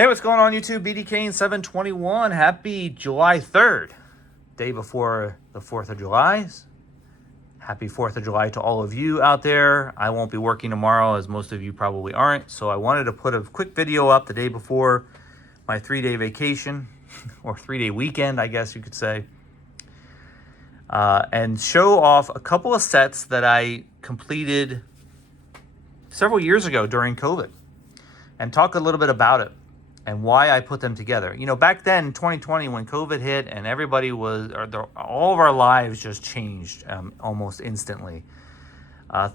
Hey, what's going on YouTube? BD Kane 721. Happy July 3rd, day before the 4th of July. Happy 4th of July to all of you out there. I won't be working tomorrow, as most of you probably aren't. So I wanted to put a quick video up the day before my 3-day vacation, or 3-day weekend, I guess you could say, and show off a couple of sets that I completed several years ago during COVID, and talk a little bit about it and why I put them together. You know, back then, 2020, when COVID hit and everybody was, all of our lives just changed almost instantly.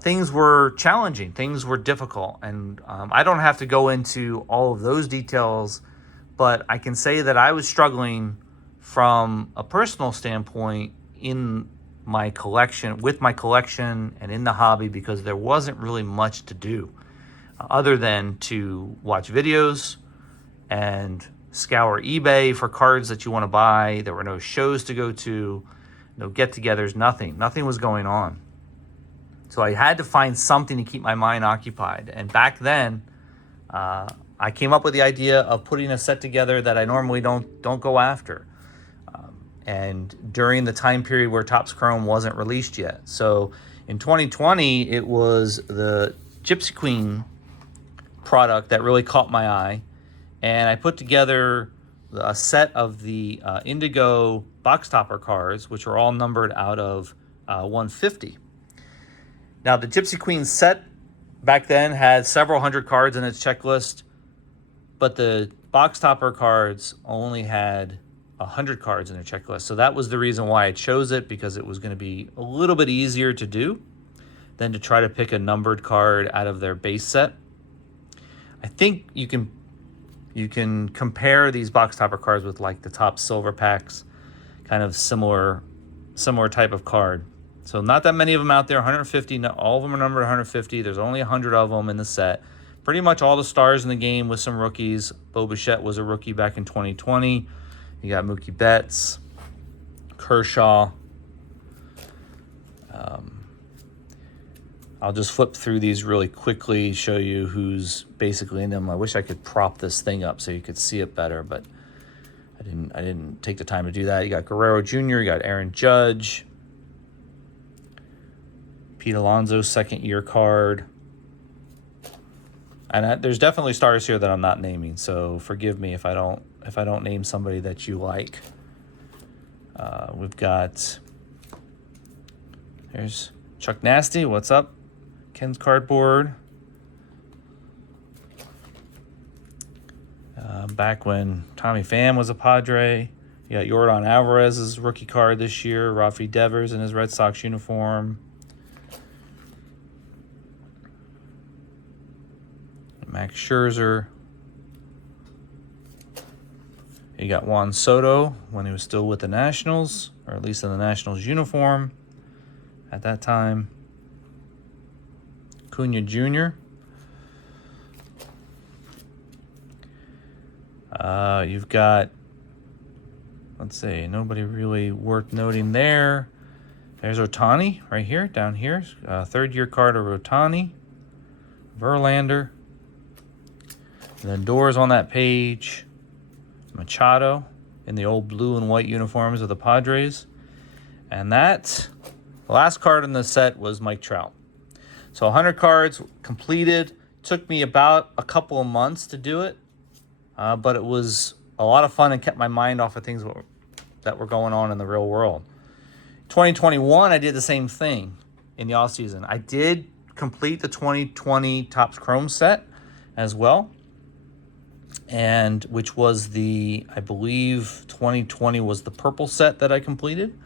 Things were challenging, things were difficult, and I don't have to go into all of those details, but I can say that I was struggling from a personal standpoint in my collection, with my collection and in the hobby, because there wasn't really much to do other than to watch videos and scour eBay for cards that you want to buy. There were no shows to go to, no get-togethers, nothing was going on. So I had to find something to keep my mind occupied. And back then, I came up with the idea of putting a set together that I normally don't go after. And during the time period where Topps Chrome wasn't released yet. So in 2020, it was the Gypsy Queen product that really caught my eye. And I put together a set of the Indigo box topper cards, which are all numbered out of 150. Now, the Gypsy Queen set back then had several hundred cards in its checklist, but the box topper cards only had 100 cards in their checklist. So that was the reason why I chose it, because it was going to be a little bit easier to do than to try to pick a numbered card out of their base set. I think you can compare these box topper cards with like the Topps silver packs, kind of similar type of card. So not that many of them out there, 150, not all of them are numbered 150. There's only 100 of them in the set. Pretty much all the stars in the game with some rookies. Bo Bichette was a rookie back in 2020. You got Mookie Betts, Kershaw. I'll just flip through these really quickly, show you who's basically in them. I wish I could prop this thing up so you could see it better, but I didn't take the time to do that. You got Guerrero Jr., you got Aaron Judge, Pete Alonso's second-year card. And there's definitely stars here that I'm not naming, so forgive me if I don't name somebody that you like. We've got, there's Chuck Nasty, what's up? Ken's Cardboard. Back when Tommy Pham was a Padre. You got Yordan Alvarez's rookie card this year. Rafi Devers in his Red Sox uniform. Max Scherzer. You got Juan Soto when he was still with the Nationals, or at least in the Nationals uniform at that time. Cunha Jr. You've got, let's see, nobody really worth noting there. There's Ohtani right here, down here. Third-year card of Ohtani. Verlander. And then doors on that page. Machado in the old blue and white uniforms of the Padres. And the last card in the set was Mike Trout. So 100 cards completed. Took me about a couple of months to do it. But it was a lot of fun and kept my mind off of things that were going on in the real world. 2021, I did the same thing in the offseason. I did complete the 2020 Topps Chrome set as well. And which was I believe 2020 was the purple set that I completed.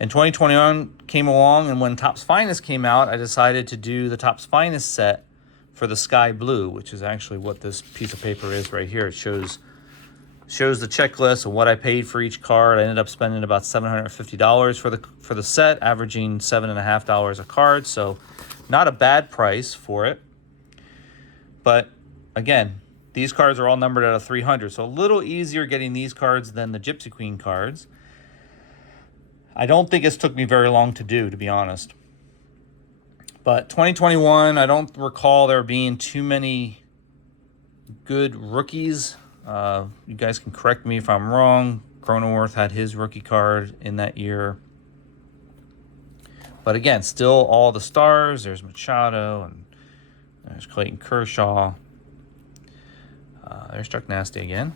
And 2021 came along, and when Topps Finest came out, I decided to do the Topps Finest set for the sky blue, which is actually what this piece of paper is right here. It shows the checklist of what I paid for each card. I ended up spending about $750 for the set, averaging $7.50 a card. So not a bad price for it. But again, these cards are all numbered out of 300, so a little easier getting these cards than the Gypsy Queen cards. I don't think it's took me very long to do, to be honest. But 2021, I don't recall there being too many good rookies You guys can correct me if I'm wrong. Cronenworth had his rookie card in that year. But again, still all the stars. There's Machado, and there's Clayton Kershaw. There's Chuck Nasty again.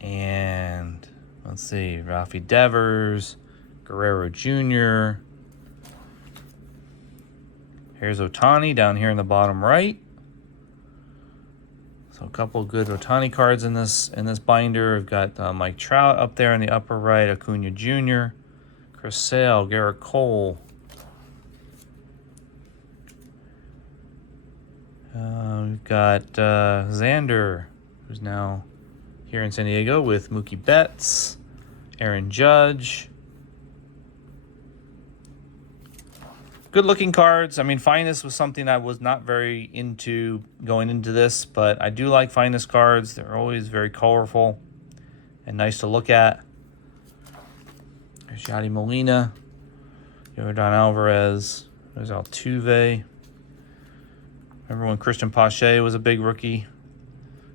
And let's see, Ralphie Devers, Guerrero Jr. Here's Ohtani down here in the bottom right. So a couple good Ohtani cards in this binder. We've got Mike Trout up there in the upper right, Acuna Jr., Chris Sale, Garrett Cole. We've got Xander, who's now here in San Diego with Mookie Betts, Aaron Judge. Good looking cards. I mean, Finest was something I was not very into going into this, but I do like Finest cards. They're always very colorful and nice to look at. There's Yadi Molina, Yordan Alvarez, there's Altuve. Remember when Christian Pache was a big rookie?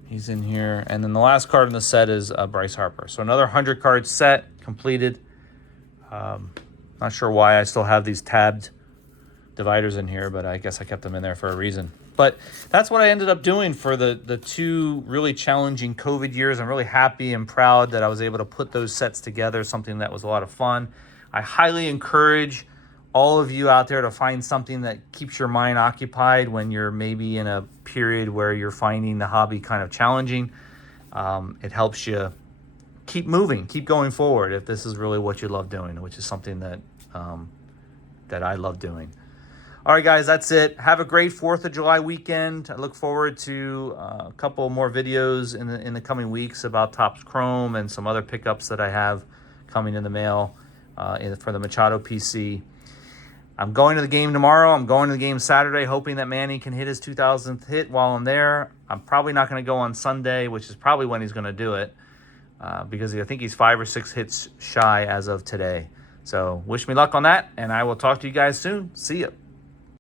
He's in here. And then the last card in the set is Bryce Harper. So another 100-card set completed. Not sure why I still have these tabbed dividers in here, but I guess I kept them in there for a reason. But that's what I ended up doing for the two really challenging COVID years. I'm really happy and proud that I was able to put those sets together, something that was a lot of fun. I highly encourage all of you out there to find something that keeps your mind occupied when you're maybe in a period where you're finding the hobby kind of challenging. It helps you keep moving, keep going forward if this is really what you love doing, which is something that that I love doing. All right, guys, that's it. Have a great 4th of July weekend. I look forward to a couple more videos in the coming weeks about Topps Chrome and some other pickups that I have coming in the mail for the Machado PC. I'm going to the game tomorrow. I'm going to the game Saturday, hoping that Manny can hit his 2,000th hit while I'm there. I'm probably not going to go on Sunday, which is probably when he's going to do it, because I think he's 5 or 6 hits shy as of today. So wish me luck on that, and I will talk to you guys soon. See ya.